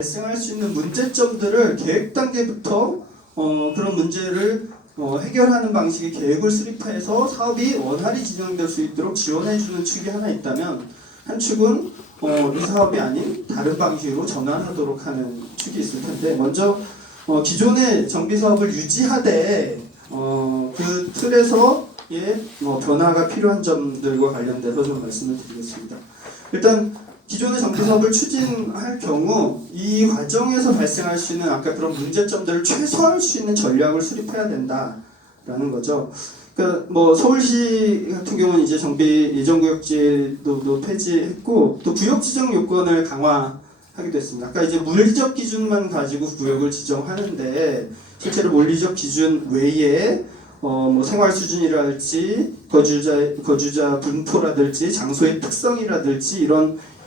발생할 수 있는 문제점들을 계획 단계부터 그런 문제를 해결하는 방식의 계획을 수립해서 사업이 원활히 진행될 수 있도록 지원해주는 축이 하나 있다면, 한 축은 이 사업이 아닌 다른 방식으로 전환하도록 하는 축이 있을 텐데, 먼저 기존의 정비 사업을 유지하되 그 틀에서의 변화가 필요한 점들과 관련돼서 좀 말씀을 드리겠습니다. 일단 기존의 정비 사업을 추진할 경우 이 과정에서 발생할 수 있는 아까 그런 문제점들을 최소화할 수 있는 전략을 수립해야 된다라는 거죠. 그러니까 서울시 같은 경우는 이제 정비 예정구역제도 폐지했고, 또 구역 지정 요건을 강화하기도 했습니다. 아까 이제 물리적 기준만 가지고 구역을 지정하는데, 실제로 물리적 기준 외에 생활 수준이랄지 거주자 분포라든지 장소의 특성이라든지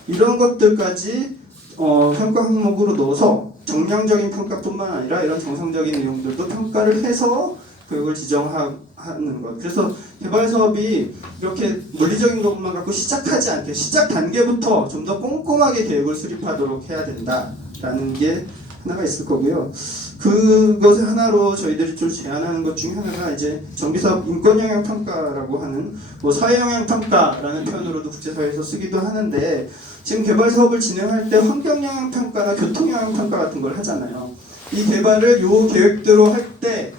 이런 것들까지 평가 항목으로 넣어서 정량적인 평가뿐만 아니라 이런 정상적인 내용들도 평가를 해서 구역을 지정하는 것. 그래서 개발 사업이 이렇게 물리적인 것만 갖고 시작하지 않게 시작 단계부터 좀 더 꼼꼼하게 계획을 수립하도록 해야 된다라는 게 하나가 있을 거고요. 그것의 하나로 저희들이 좀 제안하는 것 중에 하나가 이제 정비사업 인권영향 평가라고 하는 사회영향 평가라는 표현으로도 국제사회에서 쓰기도 하는데, 지금 개발 사업을 진행할 때 환경영향 평가나 교통영향 평가 같은 걸 하잖아요. 이 개발을 요 계획대로 할 때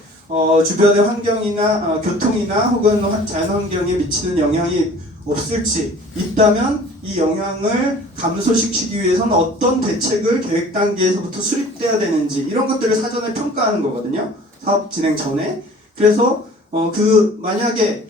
주변의 환경이나 교통이나 혹은 자연환경에 미치는 영향이 없을지, 있다면 이 영향을 감소시키기 위해서는 어떤 대책을 계획 단계에서부터 수립돼야 되는지, 이런 것들을 사전에 평가하는 거거든요, 사업 진행 전에. 그래서 만약에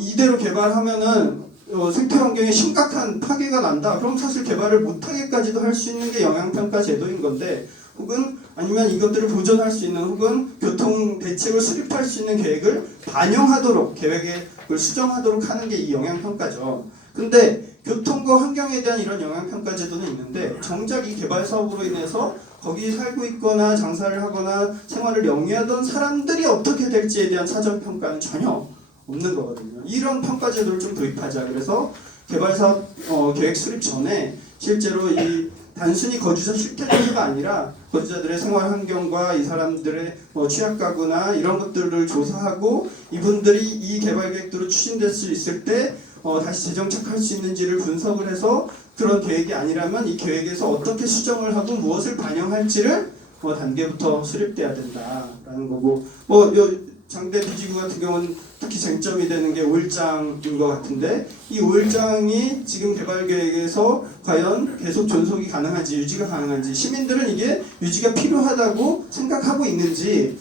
이대로 개발하면은 생태 환경에 심각한 파괴가 난다, 그럼 사실 개발을 못하게까지도 할 수 있는 게 영향평가 제도인 건데, 혹은 아니면 이것들을 보존할 수 있는, 혹은 교통 대책을 수립할 수 있는 계획을 반영하도록 계획을 수정하도록 하는 게 이 영향평가죠. 근데 교통과 환경에 대한 이런 영향평가 제도는 있는데, 정작 이 개발 사업으로 인해서 거기 살고 있거나 장사를 하거나 생활을 영위하던 사람들이 어떻게 될지에 대한 사전 평가는 전혀 없는 거거든요. 이런 평가 제도를 좀 도입하자. 그래서 개발 사업 계획 수립 전에 실제로 이 단순히 거주자 실태 조사가 아니라 거주자들의 생활 환경과 이 사람들의 취약 가구나 이런 것들을 조사하고, 이분들이 이 개발 계획대로 추진될 수 있을 때 다시 재정착할 수 있는지를 분석을 해서, 그런 계획이 아니라면 이 계획에서 어떻게 수정을 하고 무엇을 반영할지를 단계부터 수립돼야 된다라는 거고, 장대 비지구 같은 경우는 특히 쟁점이 되는 게 오일장인 것 같은데, 이 오일장이 지금 개발 계획에서 과연 계속 존속이 가능한지, 유지가 가능한지, 시민들은 이게 유지가 필요하다고 생각하고 있는지,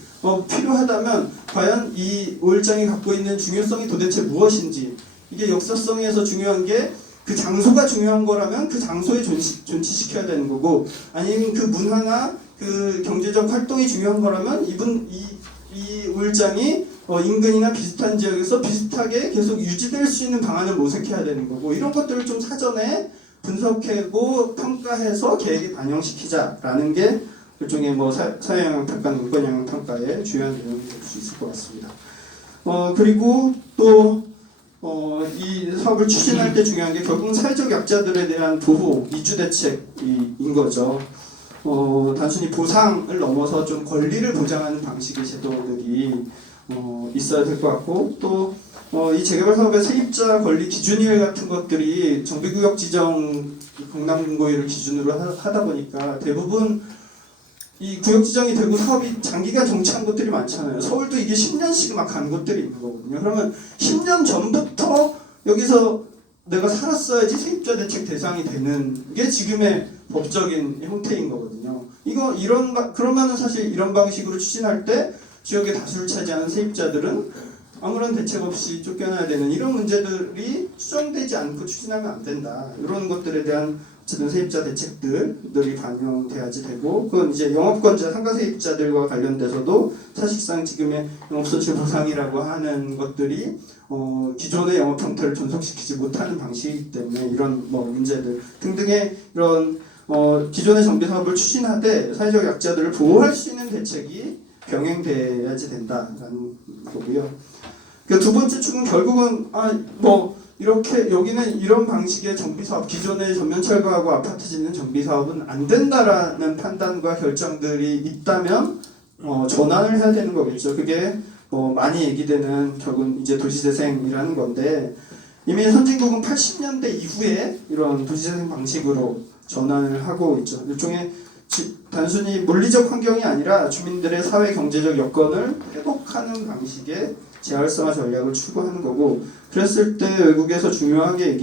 필요하다면 과연 이 오일장이 갖고 있는 중요성이 도대체 무엇인지, 이게 역사성에서 중요한 게 그 장소가 중요한 거라면 그 장소에 존치시켜야 되는 거고, 아니면 그 문화나 그 경제적 활동이 중요한 거라면 이 오일장이 인근이나 비슷한 지역에서 비슷하게 계속 유지될 수 있는 방안을 모색해야 되는 거고, 이런 것들을 좀 사전에 분석하고 평가해서 계획에 반영시키자라는 게 일종의 사회영향 평가, 인권영향 평가의 주요한 내용이 될 수 있을 것 같습니다. 그리고 또 이 사업을 추진할 때 중요한 게 결국은 사회적 약자들에 대한 보호, 이주 대책인 거죠. 단순히 보상을 넘어서 좀 권리를 보장하는 방식의 제도들이 있어야 될 것 같고, 또 이 재개발 사업의 세입자 권리 기준일 같은 것들이 정비구역 지정 강남군고일을 기준으로 하다 보니까 대부분 이 구역 지정이 되고 사업이 장기간 정체한 곳들이 많잖아요. 서울도 이게 10년씩 막 간 곳들이 있는 거거든요. 그러면 10년 전부터 여기서 내가 살았어야지 세입자 대책 대상이 되는 게 지금의 법적인 형태인 거거든요. 그러면은 사실 이런 방식으로 추진할 때 지역의 다수를 차지하는 세입자들은 아무런 대책 없이 쫓겨나야 되는 이런 문제들이 수정되지 않고 추진하면 안 된다. 이런 것들에 대한 어쨌든 세입자 대책들이 반영돼야지 되고, 그건 이제 영업권자 상가 세입자들과 관련돼서도 사실상 지금의 영업손실 보상이라고 하는 것들이 기존의 영업 형태를 존속시키지 못하는 방식이기 때문에 이런 문제들 등등의 이런 기존의 정비 사업을 추진하되 사회적 약자들을 보호할 수 있는 대책이 병행돼야지 된다라는 거고요. 두 번째 축은 결국은 이렇게 여기는 이런 방식의 정비 사업, 기존의 전면 철거하고 아파트 짓는 정비 사업은 안 된다라는 판단과 결정들이 있다면 전환을 해야 되는 거겠죠. 그게 많이 얘기되는 결국은 이제 도시재생이라는 건데, 이미 선진국은 80년대 이후에 이런 도시재생 방식으로 전환을 하고 있죠. 일종의 단순히 물리적 환경이 아니라 주민들의 사회 경제적 여건을 회복하는 방식의 재활성화 전략을 추구하는 거고, 그랬을 때 외국에서 중요하게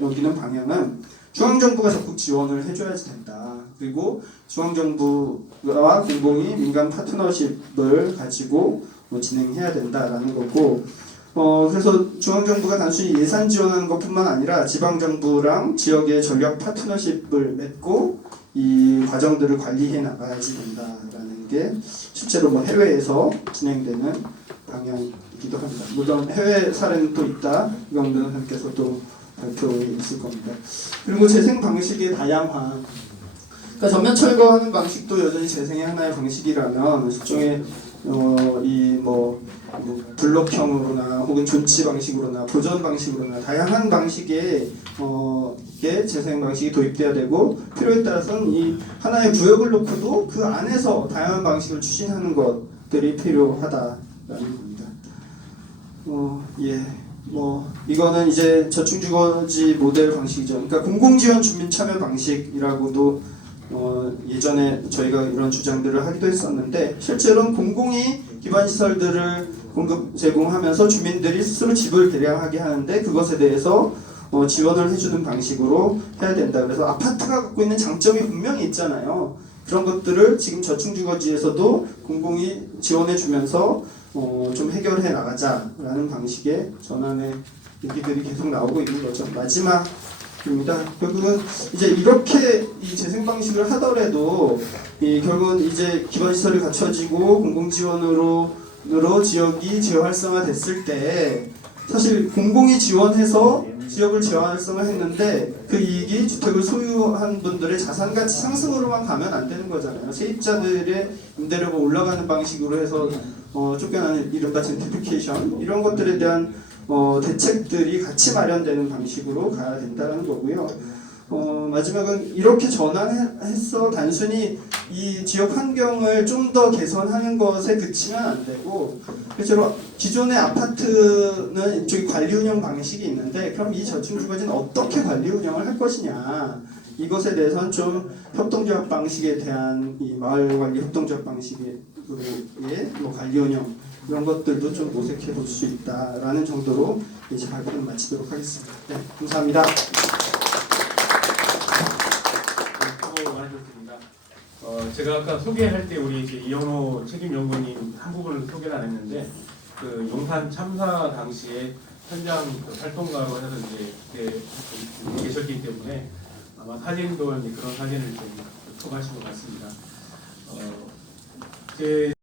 여기는 방향은 중앙정부가 적극 지원을 해줘야지 된다. 그리고 중앙정부와 공공이 민간 파트너십을 가지고 진행해야 된다라는 거고, 그래서 중앙정부가 단순히 예산 지원하는 것뿐만 아니라 지방정부랑 지역의 전략 파트너십을 맺고 이 과정들을 관리해 나가야지 된다라는 게 실제로 해외에서 진행되는 방향이기도 합니다. 물론 해외 사례는 또 있다. 이광 변호사님께서 또 발표에 있을 겁니다. 그리고 재생 방식의 다양화. 그러니까 전면 철거하는 방식도 여전히 재생의 하나의 방식이라면 일종의 블록형으로나 혹은 존치 방식으로나 보존 방식으로나 다양한 방식의 재생 방식이 도입돼야 되고, 필요에 따라서는 이 하나의 구역을 놓고도 그 안에서 다양한 방식을 추진하는 것들이 필요하다라는 겁니다. 이거는 이제 저층주거지 모델 방식이죠. 그러니까 공공지원 주민 참여 방식이라고도 예전에 저희가 이런 주장들을 하기도 했었는데, 실제로는 공공이 기반 시설들을 제공하면서 주민들이 스스로 집을 개량하게 하는데 그것에 대해서 지원을 해주는 방식으로 해야 된다. 그래서 아파트가 갖고 있는 장점이 분명히 있잖아요. 그런 것들을 지금 저층주거지에서도 공공이 지원해주면서 좀 해결해 나가자라는 방식의 전환의 얘기들이 계속 나오고 있는 거죠. 마지막입니다. 결국은 이제 이렇게 이 재생 방식을 하더라도 결국은 이제 기반 시설이 갖춰지고 공공 지원으로 지역이 재활성화 됐을 때 사실 공공이 지원해서 지역을 재활성화했는데 그 이익이 주택을 소유한 분들의 자산 가치 상승으로만 가면 안 되는 거잖아요. 세입자들의 임대료가 올라가는 방식으로 해서 쫓겨나는 이른바 젠트리피케이션 이런 것들에 대한 대책들이 같이 마련되는 방식으로 가야 된다는 거고요. 마지막은 이렇게 전환해서 단순히 이 지역 환경을 좀 더 개선하는 것에 그치면 안 되고, 실제로 기존의 아파트는 일종의 관리 운영 방식이 있는데, 그럼 이 저층주거지는 어떻게 관리 운영을 할 것이냐, 이것에 대해서는 좀 협동조합 방식에 대한 이 마을 관리 협동조합 방식의 관리 운영 이런 것들도 좀 모색해 볼 수 있다라는 정도로 이제 발표를 마치도록 하겠습니다. 네, 감사합니다. 제가 아까 소개할 때 우리 이제 이현호 책임연구원님 한 부분을 소개를 안 했는데, 그 용산 참사 당시에 현장 활동가로 해서 이제 계셨기 때문에 아마 사진도 이제 그런 사진을 좀 첨부하신 것 같습니다.